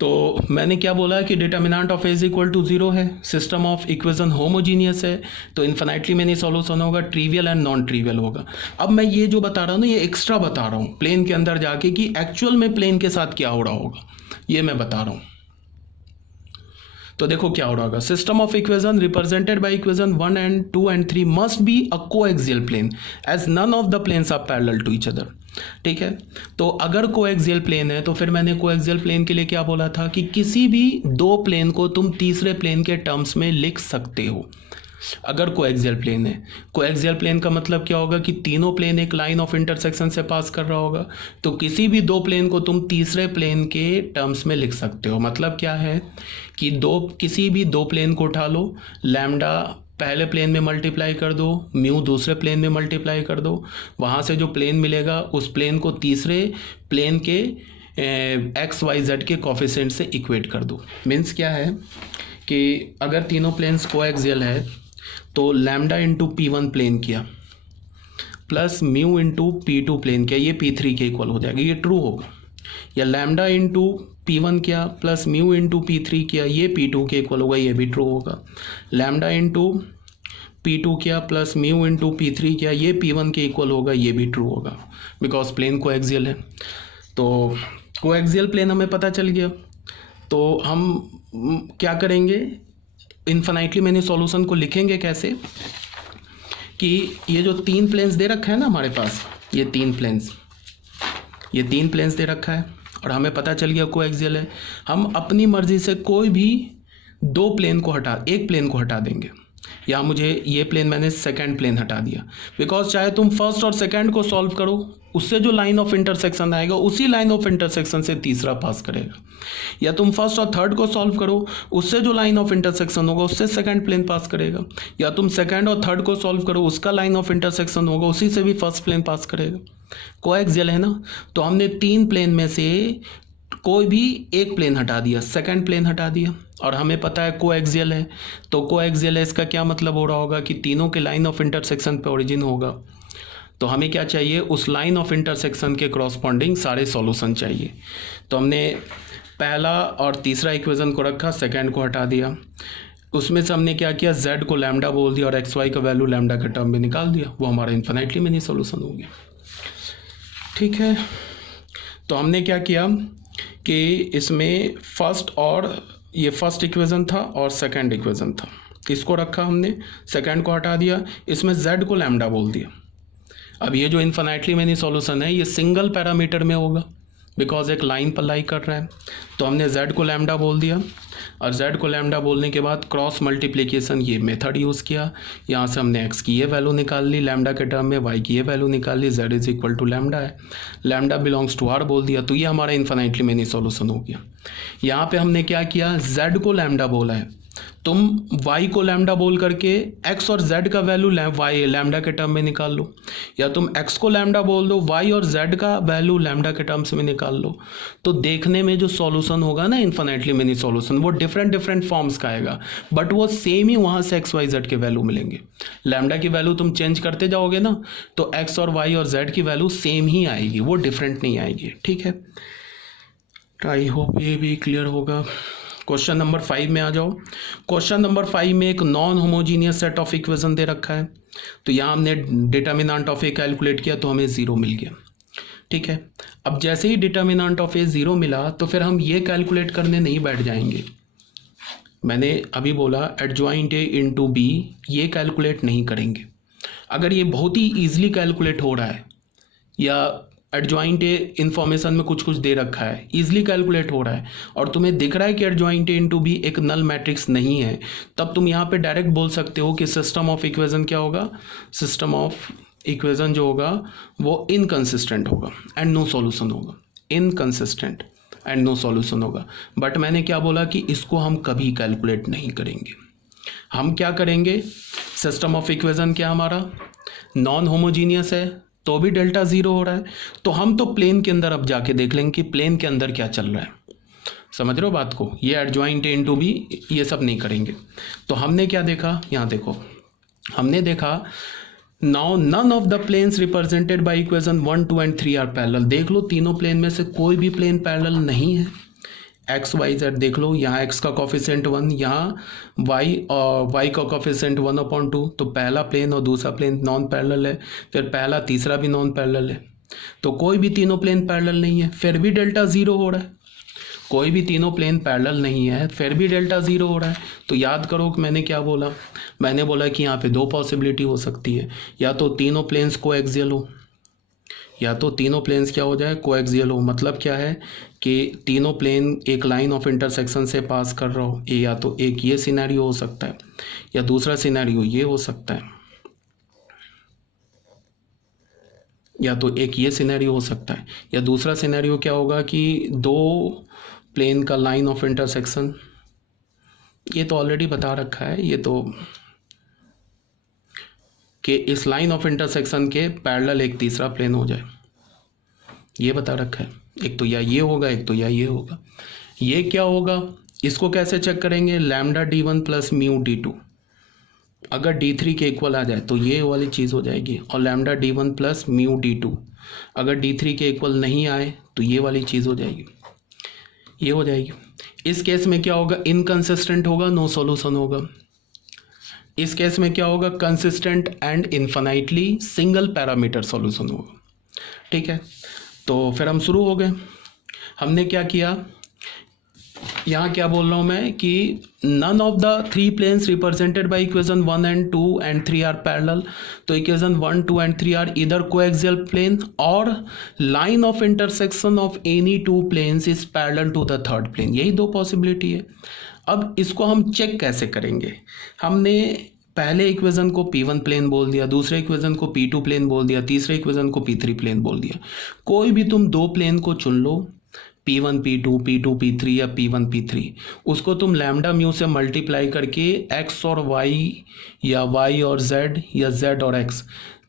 तो मैंने क्या बोला कि determinant of A is equal to 0 है, सिस्टम ऑफ इक्वेशन होमोजीनियस है, तो इन्फिनाइटली मेनी सॉल्यूशन होगा, ट्रिवियल एंड नॉन ट्रिवियल होगा। अब मैं ये जो बता रहा हूँ ना, ये एक्स्ट्रा बता रहा हूँ प्लेन के अंदर जाके कि एक्चुअल में प्लेन के साथ क्या हो रहा होगा, ये मैं बता रहा हूँ। तो देखो क्या हो रहा होगा, system of equation represented by equation 1 and 2 and 3 must be a coaxial plane as none of the planes are parallel to each other. ठीक है, तो अगर कोएक्सियल प्लेन है तो फिर मैंने कोएक्सियल प्लेन के लिए क्या बोला था कि किसी भी दो प्लेन को तुम तीसरे प्लेन के टर्म्स में लिख सकते हो अगर कोएक्सियल प्लेन है। कोएक्सियल प्लेन का मतलब क्या होगा कि तीनों प्लेन एक लाइन ऑफ इंटरसेक्शन से पास कर रहा होगा, तो किसी भी दो प्लेन को तुम तीसरे प्लेन के टर्म्स में लिख सकते हो। मतलब क्या है कि किसी भी दो प्लेन को उठा लो, लैम्डा पहले प्लेन में मल्टीप्लाई कर दो, म्यू दूसरे प्लेन में मल्टीप्लाई कर दो, वहाँ से जो प्लेन मिलेगा उस प्लेन को तीसरे प्लेन के एक्स वाई जेड के कोफिशिएंट से इक्वेट कर दो। मीन्स क्या है कि अगर तीनों प्लेन्स कोएक्सियल है तो लैम्डा इंटू P1 प्लेन किया plus mu into P2 plane किया, ये P3 के इक्वल हो जाएगा, ये ट्रू होगा। या लैम्डा इंटू P1 किया प्लस म्यू इंटू P3 किया, ये P2 के इक्वल होगा, ये भी ट्रू होगा। लैम्डा इंटू P2 किया प्लस म्यू इंटू P3 किया, ये P1 के इक्वल होगा, ये भी ट्रू होगा, बिकॉज प्लेन कोएक्सियल है। तो कोएक्सियल प्लेन हमें पता चल गया, तो हम क्या करेंगे, इन्फिनाइटली मैंने सॉल्यूशन को लिखेंगे कैसे कि ये जो तीन प्लेन्स दे रखा है ना हमारे पास, ये तीन प्लेन्स दे रखा है और हमें पता चल गया कोएक्सियल है। हम अपनी मर्जी से कोई भी एक प्लेन को हटा देंगे। या मुझे ये प्लेन, मैंने सेकंड प्लेन हटा दिया, बिकॉज चाहे तुम फर्स्ट और सेकंड को सॉल्व करो, उससे जो लाइन ऑफ इंटरसेक्शन आएगा उसी लाइन ऑफ इंटरसेक्शन से तीसरा पास करेगा। या तुम फर्स्ट और थर्ड को सॉल्व करो, उससे जो लाइन ऑफ इंटरसेक्शन होगा उससे सेकंड प्लेन पास करेगा। या तुम सेकंड और थर्ड को सॉल्व करो, उसका लाइन ऑफ इंटरसेक्शन होगा, उसी से भी फर्स्ट प्लेन पास करेगा। कोएक्सियल है ना, तो हमने तीन प्लेन में से कोई भी एक प्लेन हटा दिया, सेकंड प्लेन हटा दिया, और हमें पता है कोएक्सियल है। तो कोएक्सियल है, इसका क्या मतलब हो रहा होगा कि तीनों के लाइन ऑफ इंटरसेक्शन पे ओरिजिन होगा। तो हमें क्या चाहिए, उस लाइन ऑफ इंटरसेक्शन के क्रॉसपॉन्डिंग सारे सॉल्यूशन चाहिए। तो हमने पहला और तीसरा इक्वेशन को रखा, सेकंड को हटा दिया, उसमें से हमने क्या किया, z को लैम्डा बोल दिया और एक्स वाई का वैल्यू लैम्डा के टर्म में निकाल दिया, वो हमारा इन्फिनाइटली मेनी सॉल्यूशन हो गया। ठीक है, तो हमने क्या किया कि इसमें फर्स्ट इक्वेशन था और सेकंड इक्वेशन था, इसको रखा हमने, सेकंड को हटा दिया, इसमें z को लैम्डा बोल दिया। अब ये जो इन्फिनाइटली मेनी सॉल्यूशन है ये सिंगल पैरामीटर में होगा, बिकॉज एक लाइन पर लाई कर रहा है। तो हमने z को लैम्डा बोल दिया, और z को लैम्डा बोलने के बाद क्रॉस मल्टीप्लिकेशन ये मेथड यूज़ किया। यहाँ से हमने x की ये वैल्यू निकाल ली लैम्डा के टर्म में, y की ये वैल्यू निकाल ली, z is equal to lambda है, लैम्डा बिलोंग्स टू r बोल दिया। तो ये हमारा इन्फिनाइटली मेनी सॉल्यूशन हो गया। यहाँ पे हमने क्या किया, z को लैम्डा बोला है, तुम y को लैम्डा बोल करके x और z का वैल्यू y लैम्डा के टर्म में निकाल लो, या तुम x को लैम्डा बोल दो, y और z का वैल्यू लैम्डा के टर्म्स में निकाल लो। तो देखने में जो सॉल्यूशन होगा ना इन्फिनाइटली मेनी सॉल्यूशन, वो डिफरेंट फॉर्म्स का आएगा, बट वो सेम ही वहाँ से x y z के वैल्यू मिलेंगे। लैम्डा की वैल्यू तुम चेंज करते जाओगे ना, तो x और y और z की वैल्यू सेम ही आएगी, वो डिफरेंट नहीं आएगी। ठीक है, आई होप ये भी क्लियर होगा। क्वेश्चन नंबर 5 में आ जाओ। क्वेश्चन नंबर 5 में एक non homogeneous set of equation दे रखा है, तो यहाँ हमने डिटर्मिनेंट ऑफ ए कैलकुलेट किया तो हमें 0 मिल गया। ठीक है, अब जैसे ही डिटर्मिनेंट ऑफ ए 0 मिला तो फिर हम ये कैलकुलेट करने नहीं बैठ जाएंगे। मैंने अभी बोला एडजॉइंट ए इंटू बी, ये कैलकुलेट नहीं करेंगे। अगर ये बहुत ही ईजिली कैलकुलेट हो रहा है, या एडजॉइंट ए इन्फॉर्मेशन में कुछ दे रखा है, इजीली कैलकुलेट हो रहा है, और तुम्हें दिख रहा है कि एडजॉइंट ए इंटू बी एक नल मैट्रिक्स नहीं है, तब तुम यहाँ पे डायरेक्ट बोल सकते हो कि सिस्टम ऑफ इक्वेशन क्या होगा, सिस्टम ऑफ इक्वेशन जो होगा वो इनकंसिस्टेंट होगा एंड नो सॉल्यूशन होगा, इनकंसिस्टेंट एंड नो सॉल्यूशन होगा। बट मैंने क्या बोला कि इसको हम कभी कैलकुलेट नहीं करेंगे। हम क्या करेंगे, सिस्टम ऑफ इक्वेशन क्या हमारा नॉन होमोजीनियस है, तो भी डेल्टा 0 हो रहा है, तो हम तो प्लेन के अंदर अब जाके देख लेंगे कि प्लेन के अंदर क्या चल रहा है। समझ रहे हो बात को, ये एडजॉइंट ए इंटू बी ये सब नहीं करेंगे। तो हमने क्या देखा, यहाँ देखो, हमने देखा now none of the planes represented by equation 1, 2 and 3 are parallel. देख लो तीनों प्लेन में से कोई भी प्लेन पैरेलल नहीं है एक्स वाई जेड देख लो, यहाँ एक्स का कॉफिशेंट 1, यहाँ वाई और वाई का कॉफिशेंट 1/2, तो पहला प्लेन और दूसरा प्लेन नॉन पैरेलल है, फिर पहला तीसरा भी नॉन पैरेलल है, तो कोई भी तीनों प्लेन पैरेलल नहीं है, फिर भी डेल्टा ज़ीरो हो रहा है। कोई भी तीनों प्लेन पैरेलल नहीं है फिर भी डेल्टा ज़ीरो हो रहा है। तो याद करो कि मैंने क्या बोला, मैंने बोला कि यहाँ पे दो पॉसिबिलिटी हो सकती है, या तो तीनों प्लेन्स कोएक्सियल हो, या तो तीनों प्लेन्स क्या हो जाए, कोएक्सियल हो। मतलब क्या है कि तीनों प्लेन एक लाइन ऑफ इंटरसेक्शन से पास कर रहा हो, या तो एक ये सिनेरियो हो सकता है, या दूसरा सिनेरियो ये हो सकता है, या तो एक ये सिनेरियो हो सकता है, या दूसरा सिनेरियो क्या होगा कि दो प्लेन का लाइन ऑफ इंटरसेक्शन, ये तो ऑलरेडी बता रखा है, ये तो कि इस लाइन ऑफ इंटरसेक्शन के पैरेलल एक तीसरा प्लेन हो जाए, ये बता रखा है। एक तो या ये होगा, एक तो या ये होगा। ये क्या होगा, इसको कैसे चेक करेंगे, lambda d1 plus mu d2, अगर d3 के इक्वल आ जाए तो ये वाली चीज़ हो जाएगी, और lambda d1 plus mu d2 अगर d3 के इक्वल नहीं आए तो ये वाली चीज़ हो जाएगी, ये हो जाएगी। इस केस में क्या होगा, इनकंसिस्टेंट होगा, नो सॉल्यूशन होगा। इस केस में क्या होगा, consistent and infinitely single parameter solution होगा। ठीक है, तो फिर हम शुरू हो गए। हमने क्या किया, यहाँ क्या बोल रहा हूँ मैं कि none of the three planes represented by equation 1 and 2 and 3 are parallel. तो इक्वेशन 1, 2 and 3 आर इधर कोएक्सियल प्लेन, और line of intersection of any two planes is parallel to the third plane, यही दो पॉसिबिलिटी है। अब इसको हम check कैसे करेंगे, हमने पहले इक्वेशन को P1 प्लेन बोल दिया, दूसरे इक्वेशन को P2 प्लेन बोल दिया, तीसरे इक्वेशन को P3 प्लेन बोल दिया। कोई भी तुम दो प्लेन को चुन लो, P1 P2, P2 P3 या P1 P3, उसको तुम लैम्डा म्यू से मल्टीप्लाई करके x और y या y और z या z और x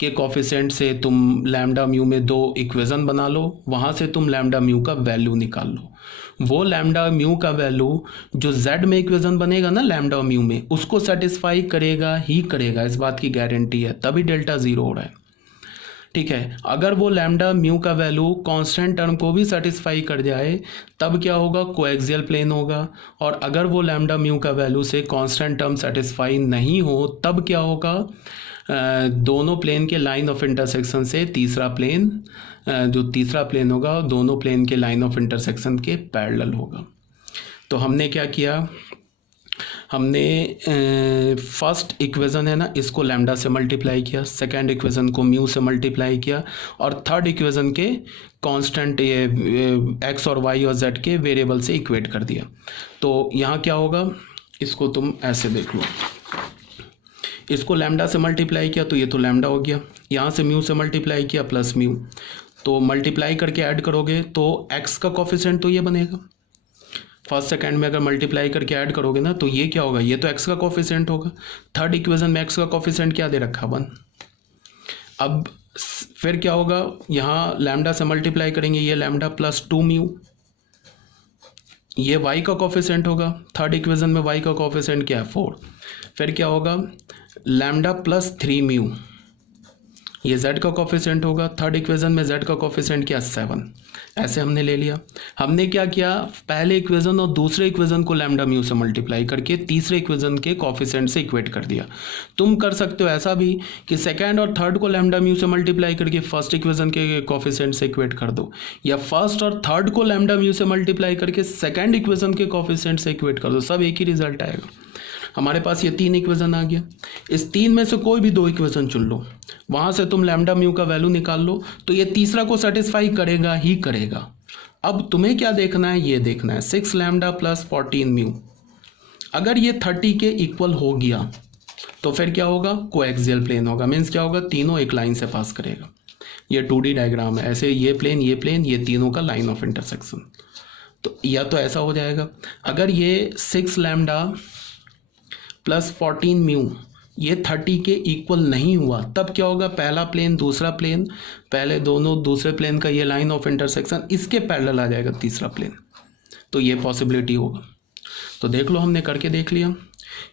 के कॉफिशेंट से तुम लैम्डा म्यू में दो इक्वेशन बना लो, वहाँ से तुम लैम्डा म्यू का वैल्यू निकाल लो। वो लैम्डा म्यू का वैल्यू जो z में इक्वेशन बनेगा ना लैम्डा म्यू में, उसको सेटिस्फाई करेगा ही करेगा, इस बात की गारंटी है, तभी डेल्टा ज़ीरो हो रहा है। ठीक है, अगर वो लैम्डा म्यू का वैल्यू कांस्टेंट टर्म को भी सेटिस्फाई कर जाए तब क्या होगा, कोएक्सियल प्लेन होगा। और अगर वो लैम्डा म्यू का वैल्यू से कांस्टेंट टर्म सेटिस्फाई नहीं हो तब क्या होगा, दोनों प्लेन के लाइन ऑफ इंटरसेक्शन से तीसरा प्लेन, जो तीसरा प्लेन होगा दोनों प्लेन के लाइन ऑफ इंटरसेक्शन के पैरेलल होगा। तो हमने क्या किया, हमने फर्स्ट इक्वेशन है ना, इसको लैम्डा से मल्टीप्लाई किया, सेकंड इक्वेशन को म्यू से मल्टीप्लाई किया, और थर्ड इक्वेशन के कांस्टेंट ये एक्स और वाई और जेड के वेरिएबल से इक्वेट कर दिया। तो यहाँ क्या होगा, इसको तुम ऐसे देख लो, इसको लैम्डा से मल्टीप्लाई किया तो ये तो लैम्डा हो गया, यहाँ से म्यू से मल्टीप्लाई किया प्लस म्यू, तो मल्टीप्लाई करके ऐड करोगे तो एक्स का कॉफिशेंट तो ये बनेगा, फर्स्ट सेकंड में अगर मल्टीप्लाई करके ऐड करोगे ना तो ये क्या होगा, ये तो एक्स का कॉफिशेंट होगा। थर्ड इक्वेशन में एक्स का कॉफिशेंट क्या दे रखा, 1। अब फिर क्या होगा, यहाँ लैम्डा से मल्टीप्लाई करेंगे, ये लैम्डा प्लस 2 म्यू, ये वाई का कॉफिशेंट होगा। थर्ड इक्वेशन में वाई का कॉफिशेंट क्या है, 4। फिर क्या होगा, लैम्डा प्लस 3 म्यू, ये z का कॉफिशेंट होगा। थर्ड इक्वेशन में z का कॉफिशेंट क्या, 7। ऐसे हमने ले लिया। हमने क्या किया, पहले इक्वेशन और दूसरे इक्वेशन को लैम्डा म्यू से मल्टीप्लाई करके तीसरे इक्वेशन के कॉफिशेंट से इक्वेट कर दिया। तुम कर सकते हो ऐसा भी कि सेकंड और थर्ड को लैम्डा म्यू से मल्टीप्लाई करके फर्स्ट इक्वेशन के कॉफिशेंट से इक्वेट कर दो, या फर्स्ट और थर्ड को लैम्डा म्यू से मल्टीप्लाई करके सेकंड इक्वेशन के कॉफिशेंट से इक्वेट कर दो, सब एक ही रिजल्ट आएगा। हमारे पास ये 3 इक्वेशन आ गया, इस 3 में से कोई भी 2 इक्वेशन चुन लो, वहाँ से तुम लैम्डा म्यू का वैल्यू निकाल लो, तो ये तीसरा को सेटिस्फाई करेगा ही करेगा। अब तुम्हें क्या देखना है, ये देखना है 6 लैम्डा प्लस 14 म्यू, अगर ये 30 के इक्वल हो गया तो फिर क्या होगा, कोएक्सियल प्लेन होगा। मीन्स क्या होगा, तीनों एक लाइन से पास करेगा। ये 2D डायग्राम है, ऐसे ये प्लेन ये तीनों का लाइन ऑफ इंटरसेक्शन। तो या तो ऐसा हो जाएगा, अगर ये 6 लैम्डा प्लस 14 म्यू ये 30 के इक्वल नहीं हुआ तब क्या होगा, पहला प्लेन दूसरा प्लेन, पहले दोनों दूसरे प्लेन का ये लाइन ऑफ इंटरसेक्शन इसके पैरेलल आ जाएगा तीसरा प्लेन, तो ये पॉसिबिलिटी होगा। तो देख लो, हमने करके देख लिया।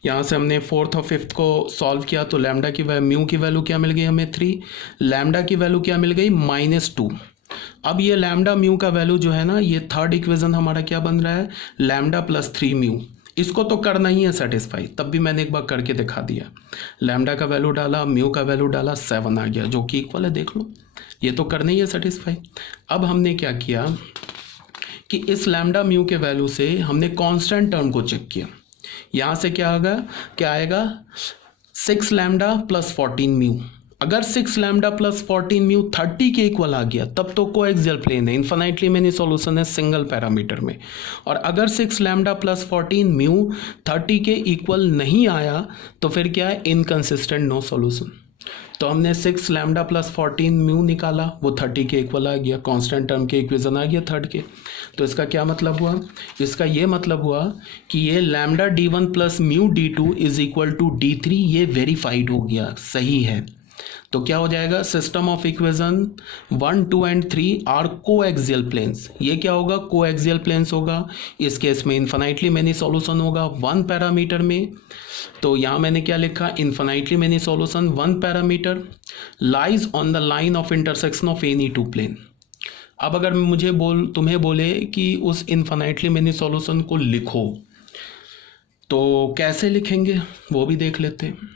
यहाँ से हमने फोर्थ और फिफ्थ को सॉल्व किया तो लैम्डा की म्यू की वैल्यू क्या मिल गई हमें, 3, लैम्डा की वैल्यू क्या मिल गई, -2, अब ये लैम्डा म्यू का वैल्यू जो है ना, ये थर्ड इक्वेशन हमारा क्या बन रहा है, लैम्डा प्लस 3 म्यू। इसको तो करना ही है सेटिस्फाई, तब भी मैंने एक बार करके दिखा दिया। लैम्डा का वैल्यू डाला, म्यू का वैल्यू डाला, 7 आ गया, जो कि इक्वल है, देख लो, ये तो करना ही है सेटिस्फाई। अब हमने क्या किया कि इस लैम्डा म्यू के वैल्यू से हमने कांस्टेंट टर्म को चेक किया। यहाँ से क्या आएगा 6 लैम्डा प्लस 14 म्यू। अगर 6 लैम्डा प्लस 14 म्यू 30 के इक्वल आ गया तब तो कोएक्सियल प्लेन है, इन्फिनाइटली मेनी सॉल्यूशन है सिंगल पैरामीटर में। और अगर 6 लैम्डा प्लस 14 म्यू 30 के इक्वल नहीं आया तो फिर क्या है, इनकंसिस्टेंट, नो सॉल्यूशन। तो हमने 6 लैम्डा प्लस 14 म्यू निकाला, वो 30 के इक्वल आ गया, कांस्टेंट टर्म के इक्वेशन आ गया थर्ड के। तो इसका क्या मतलब हुआ, इसका ये मतलब हुआ कि ये lambda d1 plus mu d2 is equal to d3, ये वेरीफाइड हो गया, सही है। तो क्या हो जाएगा, system of equation 1, 2 and 3 are coaxial planes. ये क्या होगा, कोएक्सियल प्लेन्स होगा। इस केस में इन्फिनाइटली मेनी सॉल्यूशन होगा 1 पैरामीटर में। तो यहाँ मैंने क्या लिखा, infinitely many solution 1 parameter lies on the line of intersection of any two plane. अब अगर तुम्हें बोले कि उस इन्फिनाइटली मेनी सॉल्यूशन को लिखो, तो कैसे लिखेंगे वो भी देख लेते हैं।